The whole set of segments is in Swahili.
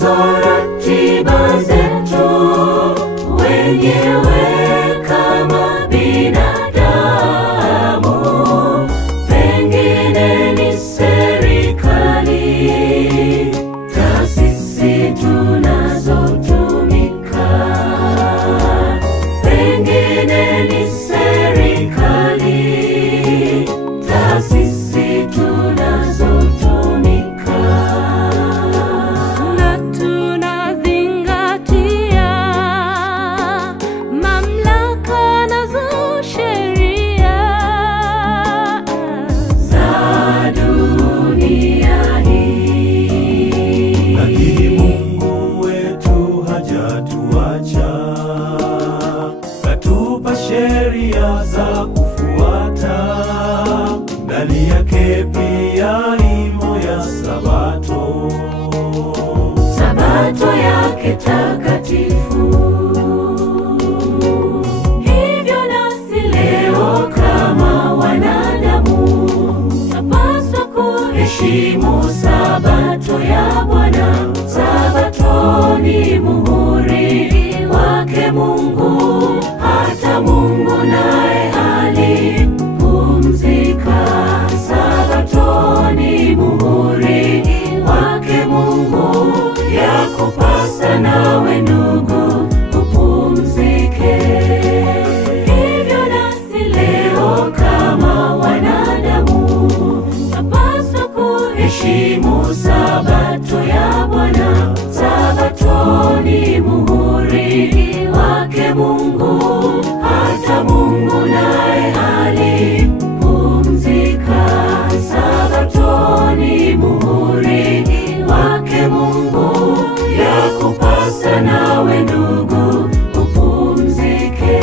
tunazo ratiba zetu wenyewe kama binadamu, pengine ni serikali, taasisi tunazotumika, pengine ni serikali, taasisi tunazotumika, na tunazingatia mamlaka nazo sheria za dunia hii. Lakini Mungu wetu hajatuacha, katupa sheria za kufuata, ndani yake pia imo ya Sabato, Sabato yake takatifu. Hivyo nasi leo kama wanadamu tunapaswa kuheshimu Sabato ya Bwana. Sabato ni muhuri wake Mungu, hata Mungu naye alipumzika. Sabato ni muhuri wake Mungu, yakupasa nawe ndugu upumzike. Hivyo nasi leo kama wanadamu tunapaswa kuheshimu Sabato ya Bwana. Sabato ni muhuri wake Mungu, hata Mungu naye alipumzika. Sabato ni muhuri wake Mungu, yakupasa nawe ndugu upumzike.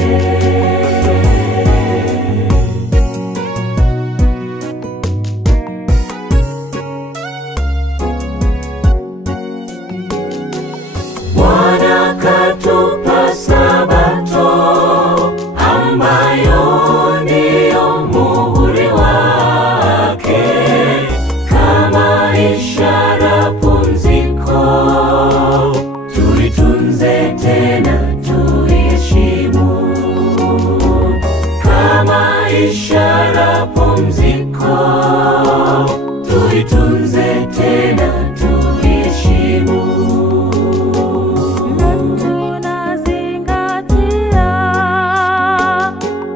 Bwana katupa Sabato ambayo ndiyo muhuri wake, kama ishara pumziko. Tuitunze tena tuiheshimu, kama ishara pumziko. Tuitunze tena tuiheshimu. tunazingatia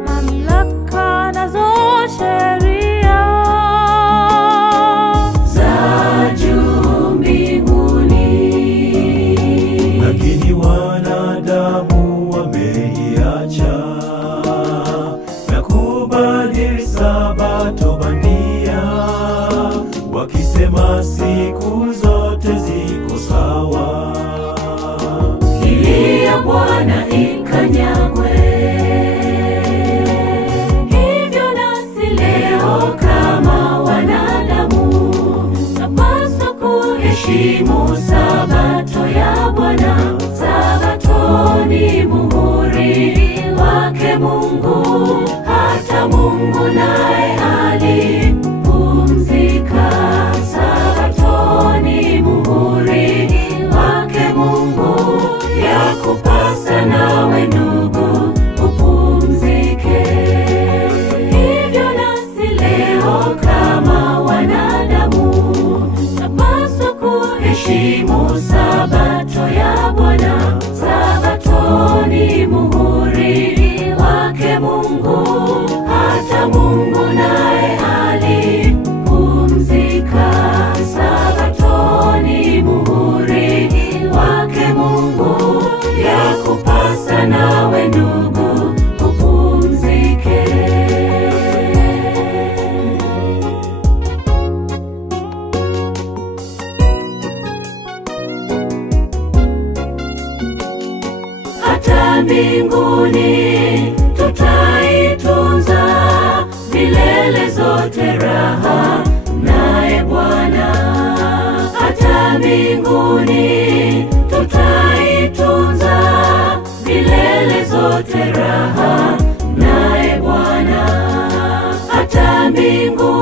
mamlaka nazo sheria za juu mbinguni. lakini wanadamu wameiacha na kubadili Sabato bandia, wakisema siku zote ziko sawa. Ili ya Bwana ikanyagwe. Hivyo nasi leo kama wanadamu tunapaswa kuheshimu Sabato ya Bwana. Sabato ni muhuri wake Mungu, hata Mungu naye alipumzika. Sabato ni muhuri wake Mungu, yakupasa nawe ndugu upumzike. Hivyo nasi leo kama wanadamu tunapaswa kuheshimu Sabato ya Bwana. Sabato ni muhuri wake Mungu, hata Mungu naye alipumzika. Sabato ni muhuri wake Mungu, yakupasa nawe ndugu upumzike. Hata mbinguni tutaitunza milele zote raha naye Bwana. Hata mbinguni tutaitunza milele zote raha naye Bwana. Hata mbinguni